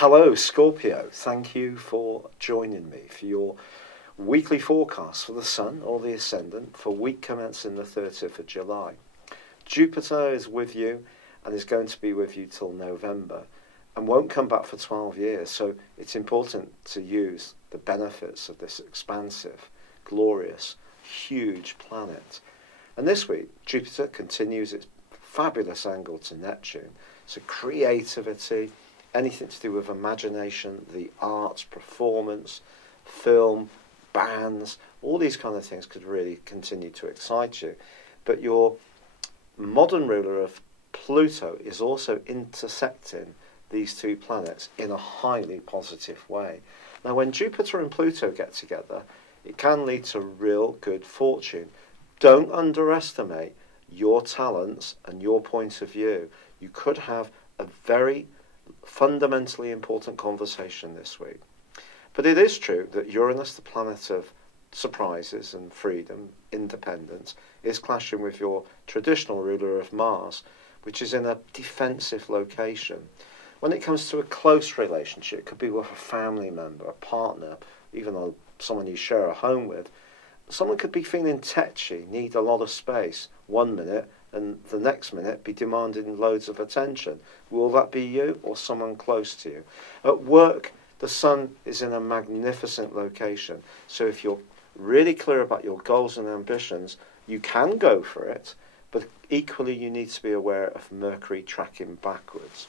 Hello, Scorpio. Thank you for joining me for your weekly forecast for the Sun or the Ascendant for week commencing the 30th of July. Jupiter is with you and is going to be with you till November and won't come back for 12 years, so it's important to use the benefits of this expansive, glorious, huge planet. And this week, Jupiter continues its fabulous angle to Neptune, so creativity, anything to do with imagination, the arts, performance, film, bands, all these kind of things could really continue to excite you. But your modern ruler of Pluto is also intersecting these two planets in a highly positive way. Now, when Jupiter and Pluto get together, it can lead to real good fortune. Don't underestimate your talents and your point of view. You could have a very fundamentally important conversation this week. But it is true that Uranus, the planet of surprises and freedom, independence, is clashing with your traditional ruler of Mars, which is in a defensive location. When it comes to a close relationship, it could be with a family member, a partner, even someone you share a home with. Someone could be feeling tetchy, need a lot of space one minute, and the next minute be demanding loads of attention. Will that be you or someone close to you? At work, the Sun is in a magnificent location. So if you're really clear about your goals and ambitions, you can go for it, but equally you need to be aware of Mercury tracking backwards.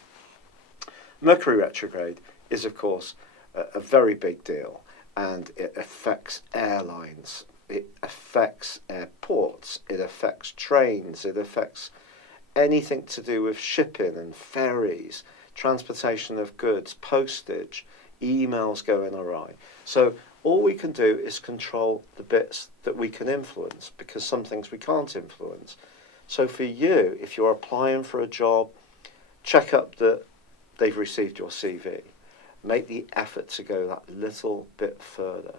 Mercury retrograde is, of course, a very big deal, and it affects airlines. It affects airports, it affects trains, it affects anything to do with shipping and ferries, transportation of goods, postage, emails going awry. So all we can do is control the bits that we can influence, because some things we can't influence. So for you, if you're applying for a job, check up that they've received your CV. Make the effort to go that little bit further.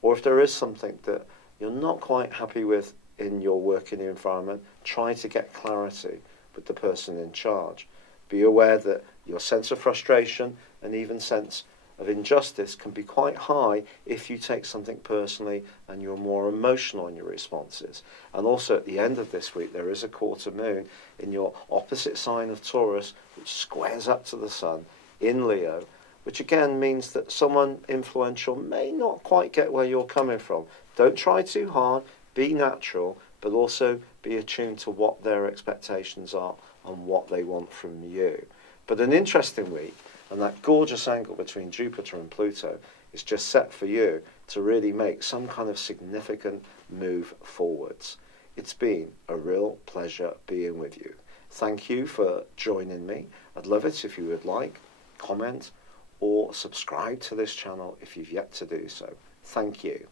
Or if there is something that you're not quite happy with in your working environment, try to get clarity with the person in charge. Be aware that your sense of frustration and even sense of injustice can be quite high if you take something personally and you're more emotional in your responses. And also at the end of this week, there is a quarter moon in your opposite sign of Taurus, which squares up to the Sun in Leo, which again means that someone influential may not quite get where you're coming from. Don't try too hard, be natural, but also be attuned to what their expectations are and what they want from you. But an interesting week, and that gorgeous angle between Jupiter and Pluto is just set for you to really make some kind of significant move forwards. It's been a real pleasure being with you. Thank you for joining me. I'd love it if you would like, comment, or subscribe to this channel if you've yet to do so. Thank you.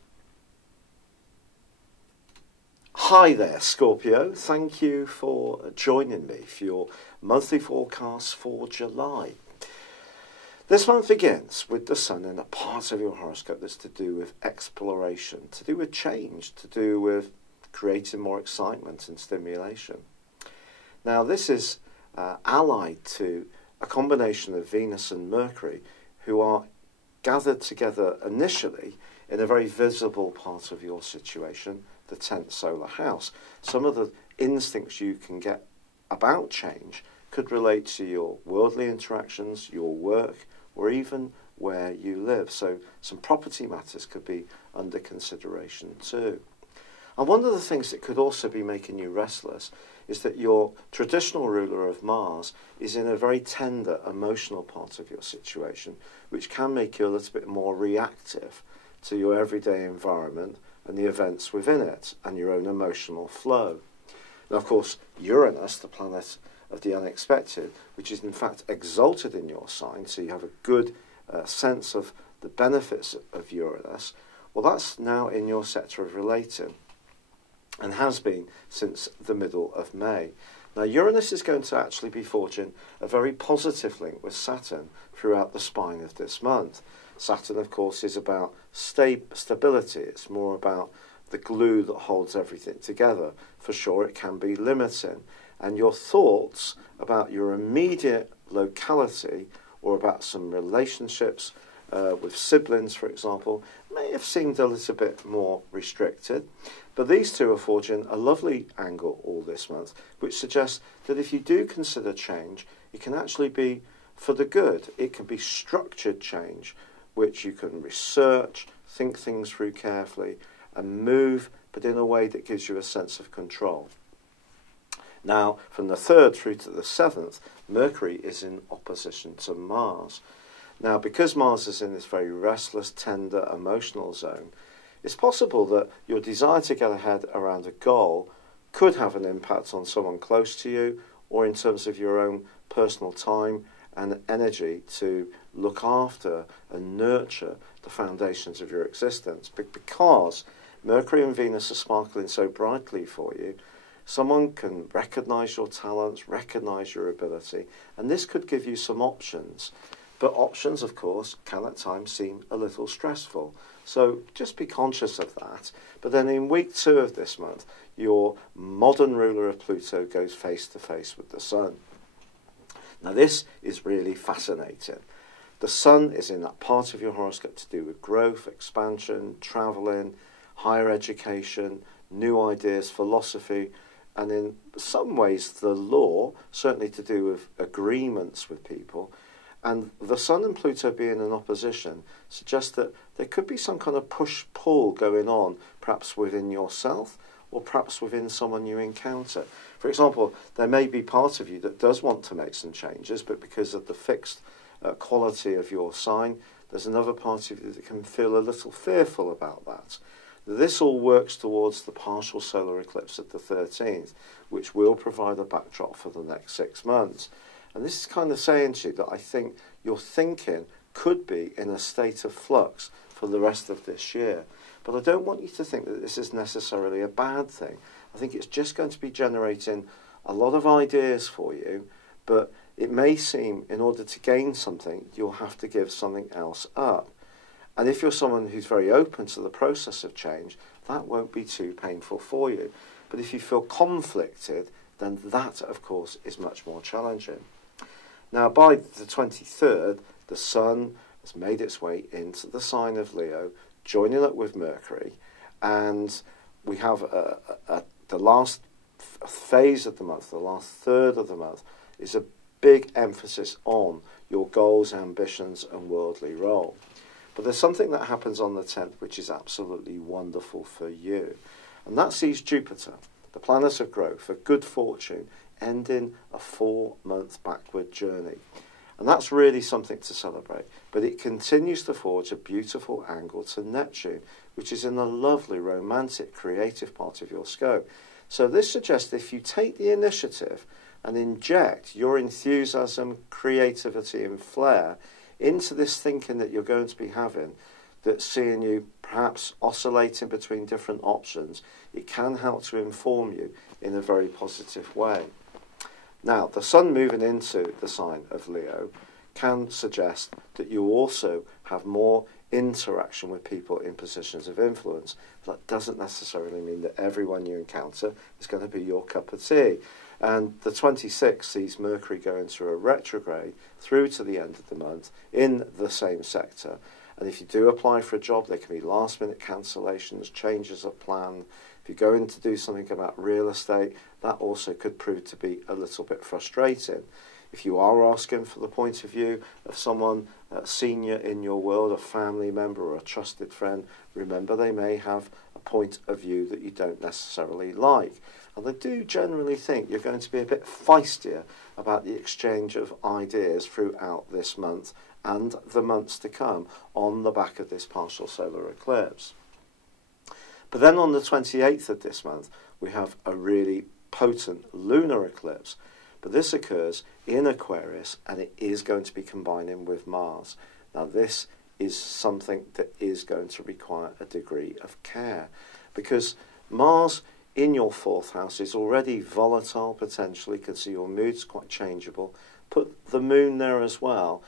Hi there, Scorpio. Thank you for joining me for your monthly forecast for July. This month begins with the Sun in a part of your horoscope that's to do with exploration, to do with change, to do with creating more excitement and stimulation. Now, this is allied to a combination of Venus and Mercury, who are gathered together initially in a very visible part of your situation, the 10th solar house. Some of the instincts you can get about change could relate to your worldly interactions, your work, or even where you live. So some property matters could be under consideration too. And one of the things that could also be making you restless is that your traditional ruler of Mars is in a very tender, emotional part of your situation, which can make you a little bit more reactive to your everyday environment and the events within it and your own emotional flow. Now, of course, Uranus, the planet of the unexpected, which is in fact exalted in your sign, so you have a good sense of the benefits of Uranus, well, that's now in your sector of relating, and has been since the middle of May. Now, Uranus is going to actually be forging a very positive link with Saturn throughout the spine of this month. Saturn, of course, is about stability. It's more about the glue that holds everything together. For sure, it can be limiting. And your thoughts about your immediate locality or about some relationships with siblings, for example, may have seemed a little bit more restricted. But these two are forging a lovely angle all this month, which suggests that if you do consider change, it can actually be for the good. It can be structured change, which you can research, think things through carefully, and move, but in a way that gives you a sense of control. Now, from the 3rd through to the 7th, Mercury is in opposition to Mars. Now, because Mars is in this very restless, tender, emotional zone, it's possible that your desire to get ahead around a goal could have an impact on someone close to you, or in terms of your own personal time and energy to look after and nurture the foundations of your existence. But because Mercury and Venus are sparkling so brightly for you, someone can recognise your talents, recognise your ability, and this could give you some options. But options, of course, can at times seem a little stressful. So just be conscious of that. But then in week 2 of this month, your modern ruler of Pluto goes face to face with the Sun. Now this is really fascinating. The Sun is in that part of your horoscope to do with growth, expansion, travelling, higher education, new ideas, philosophy, and in some ways the law, certainly to do with agreements with people. And the Sun and Pluto being in opposition suggests that there could be some kind of push-pull going on, perhaps within yourself or perhaps within someone you encounter. For example, there may be part of you that does want to make some changes, but because of the fixed quality of your sign, there's another part of you that can feel a little fearful about that. This all works towards the partial solar eclipse at the 13th, which will provide a backdrop for the next 6 months. And this is kind of saying to you that I think your thinking could be in a state of flux for the rest of this year. But I don't want you to think that this is necessarily a bad thing. I think it's just going to be generating a lot of ideas for you, but it may seem in order to gain something, you'll have to give something else up. And if you're someone who's very open to the process of change, that won't be too painful for you. But if you feel conflicted, then that, of course, is much more challenging. Now, by the 23rd, the Sun has made its way into the sign of Leo, joining up with Mercury, and we have the last phase of the month, the last third of the month, is a big emphasis on your goals, ambitions, and worldly role. But there's something that happens on the 10th which is absolutely wonderful for you, and that sees Jupiter, the planet of growth, of good fortune, ending a 4-month backward journey. And that's really something to celebrate. But it continues to forge a beautiful angle to Neptune, which is in a lovely, romantic, creative part of your scope. So this suggests if you take the initiative and inject your enthusiasm, creativity and flair into this thinking that you're going to be having, that's seeing you perhaps oscillating between different options, it can help to inform you in a very positive way. Now, the Sun moving into the sign of Leo can suggest that you also have more interaction with people in positions of influence. That doesn't necessarily mean that everyone you encounter is going to be your cup of tea. And the 26th sees Mercury go into a retrograde through to the end of the month in the same sector. And if you do apply for a job, there can be last-minute cancellations, changes of plan. If you go in to do something about real estate, that also could prove to be a little bit frustrating. If you are asking for the point of view of someone senior in your world, a family member or a trusted friend, remember they may have a point of view that you don't necessarily like. And they do generally think you're going to be a bit feistier about the exchange of ideas throughout this month and the months to come on the back of this partial solar eclipse. But then on the 28th of this month, we have a really potent lunar eclipse. But this occurs in Aquarius, and it is going to be combining with Mars. Now, this is something that is going to require a degree of care, because Mars in your 4th house is already volatile, potentially, can see your mood's quite changeable. Put the moon there as well.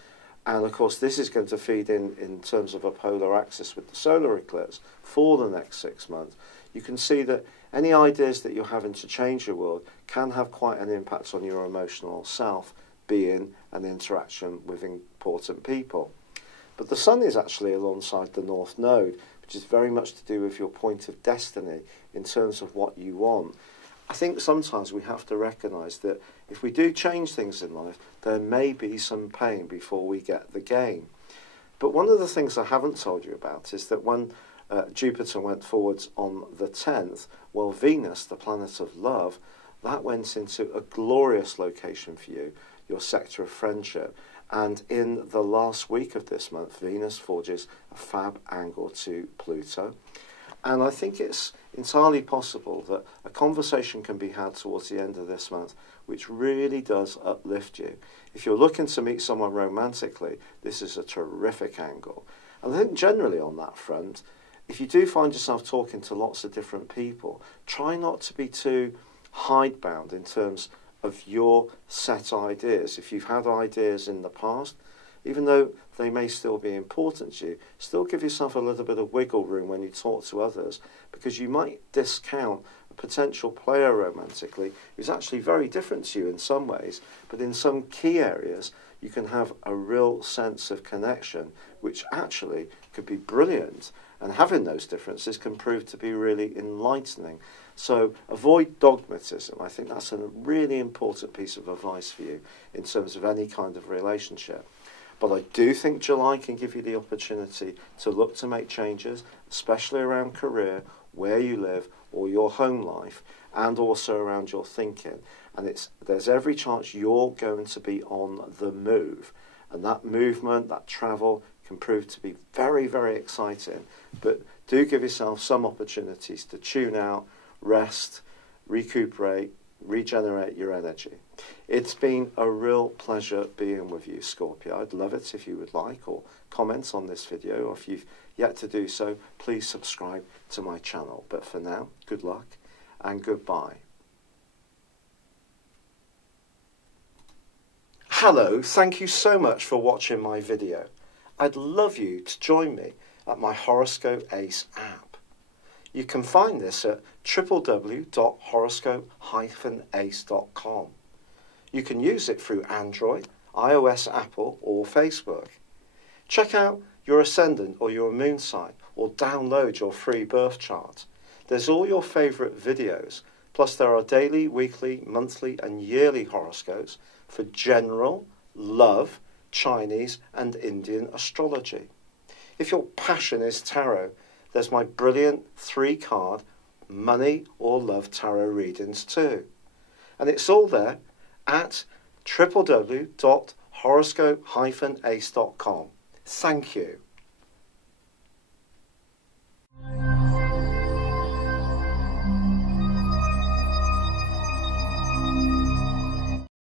And, of course, this is going to feed in terms of a polar axis with the solar eclipse for the next 6 months. You can see that any ideas that you're having to change your world can have quite an impact on your emotional self, being an interaction within important people. But the Sun is actually alongside the North Node, which is very much to do with your point of destiny in terms of what you want. I think sometimes we have to recognise that if we do change things in life, there may be some pain before we get the gain. But one of the things I haven't told you about is that when Jupiter went forwards on the 10th, well, Venus, the planet of love, that went into a glorious location for you, your sector of friendship. And in the last week of this month, Venus forges a fab angle to Pluto. And I think it's entirely possible that a conversation can be had towards the end of this month which really does uplift you. If you're looking to meet someone romantically, this is a terrific angle. And I think generally on that front, if you do find yourself talking to lots of different people, try not to be too hidebound in terms of your set ideas. If you've had ideas in the past, even though they may still be important to you, still give yourself a little bit of wiggle room when you talk to others, because you might discount a potential player romantically who's actually very different to you in some ways, but in some key areas you can have a real sense of connection, which actually could be brilliant, and having those differences can prove to be really enlightening. So avoid dogmatism. I think that's a really important piece of advice for you in terms of any kind of relationship. But I do think July can give you the opportunity to look to make changes, especially around career, where you live, or your home life, and also around your thinking. And there's every chance you're going to be on the move. And that movement, that travel, can prove to be very, very exciting. But do give yourself some opportunities to tune out, rest, recuperate, regenerate your energy. It's been a real pleasure being with you, Scorpio. I'd love it if you would like or comment on this video, or if you've yet to do so, please subscribe to my channel. But for now, good luck and goodbye. Hello, thank you so much for watching my video. I'd love you to join me at my Horoscope Ace app. You can find this at www.horoscope-ace.com. You can use it through Android, iOS, Apple, or Facebook. Check out your ascendant or your moon sign, or download your free birth chart. There's all your favourite videos, plus there are daily, weekly, monthly and yearly horoscopes for general, love, Chinese and Indian astrology. If your passion is tarot, there's my brilliant 3-card money or love tarot readings too. And it's all there at www.horoscope-ace.com. Thank you.